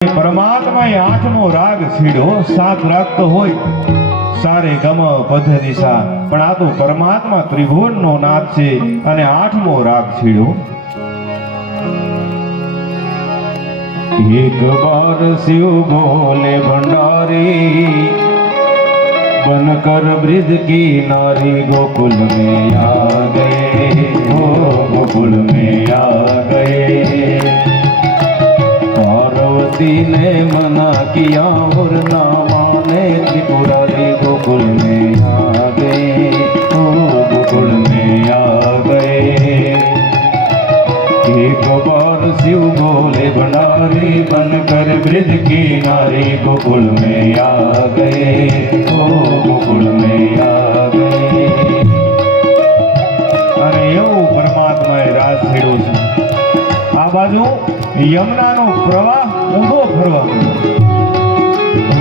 પરમાત્મા એ આઠમો રાગ સીડ્યો સાત રાગ તો હોય સારે ગમ પધ દિશા પણ આ તો પરમાત્મા ત્રિભુવન નો નાદ છે અને આઠમો રાગ છીડ્યો એક બાર શિવ બોલે ભંડારી बनकर ब्रिज की नारी गोकुल में आ गए हो गोकुल में पार्वती ने मना किया और ना माने त्रिपुरारी गोकुल में आ गए हो गोकुल में आ गए एक बार शिव बोले भंडारी बनकर ब्रिज की नारी गोकुल में आ गए ओ गोकुल में आ गए અને એવું પરમાત્માએ રાજ છેડ્યો છે આ બાજુ યમુનાનો પ્રવાહ ઊંધો ફરવા.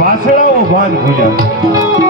વાસળાઓ ભાન ખુલ્યા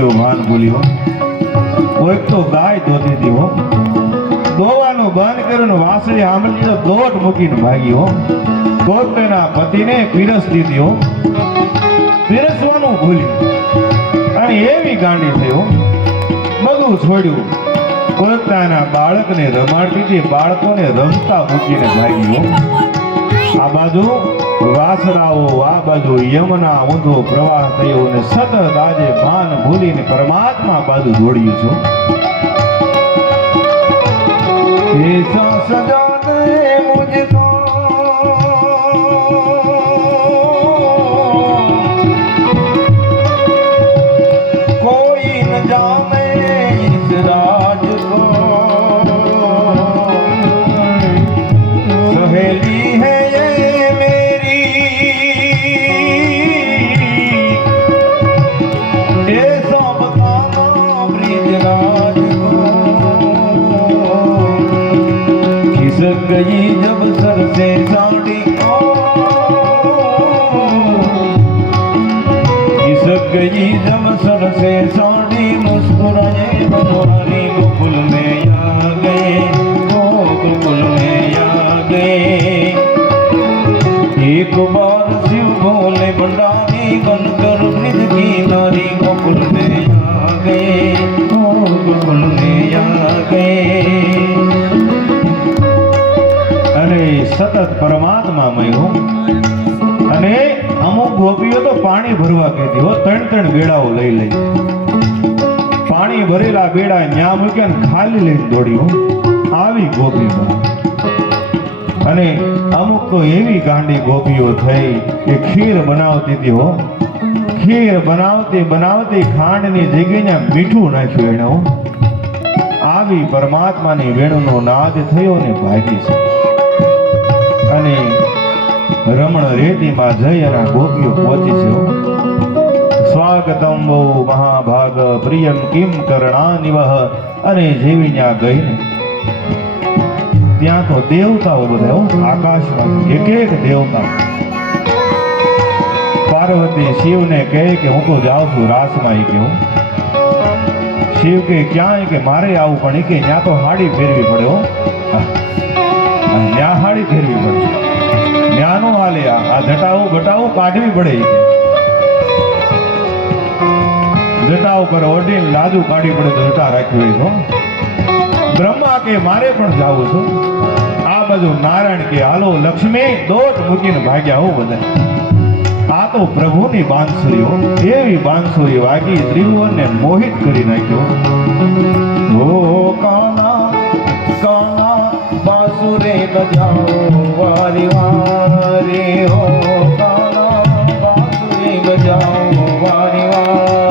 ગોપીઓ માન બોલ્યો. કોઈક તો ગાય દોતી હતી દોવાનું બંધ કર્યું વાસળી તો દોટ મૂકીને ભાગી હો. પતિને પીરસ હો. પીરસવાનું ભૂલ્યું. અને એવી ગાંડી થયો બધું છોડ્યું. એના બાળકને રમાડતી હતી, બાળકોને રમતા મૂકીને ભાગી હો. આ બાજુ વાસરાઓ આ બાજુ યમના ઊંધો પ્રવાહ થયો ને સતત આજે માન ભૂલીને પરમાત્મા બાજુ જોડ્યું છું. એ અમુક ગોપીઓ તો પાણી ભરવા કહેતી હો, ત્રણ ત્રણ બેડાઓ લઈ લઈ. પાણી ભરેલા બેડા ન્યા મૂક્યા ખાલી લઈને દોડી હો. આવી ગોપીઓ અને અમુક તો એવી ગાંડી ગોપીઓ થઈ કે ખીર બનાવતી હતી હો. ખીર બનાવતી બનાવતી ખાંડની જગ્યાએ મીઠું નાખ્યું એને આવી પરમાત્માની વેણુનો નાદ થયો ને ભાગી છે અને રમણ રેતીમાં જઈ અને ગોપીઓ પહોંચી છે. સ્વાગતમ મહાભાગ, પ્રિયમ કિમ કરણાનિવહ, અને જેવી ત્યાં ગઈ ત્યાં તો દેવતાઓ બધા આકાશમાં એક એક દેવતા. પાર્વતી શિવને કહે કે હું તો જાઉં છું રાસમાં એ કે હું. શિવ કે ક્યાં કે મારે આવું પણ કે ત્યાં તો હાડી ફેરવી પડે હો. હાડી ફેરવી પડે. ન્યાનો હાલે આ આ જટાઓ ઘટાઓ કાઢવી પડે જટા ઉપર ઓઢીને લાજુ કાઢવી પડે તો જટા રાખવી તો. બ્રહ્મા કે, મારે પણ જાવું છું. આ બધું નારાયણ કે, હાલો, લક્ષ્મી, દોટ મૂકીને ભાગ્યા હો બધા. આ તો પ્રભુની બાંસુરીઓ. એવી બાંસુરી વાગી ત્રિભુવનને મોહિત કરી નાખ્યો. ઓ કાના કાના બાંસુરે વારી વારી હો.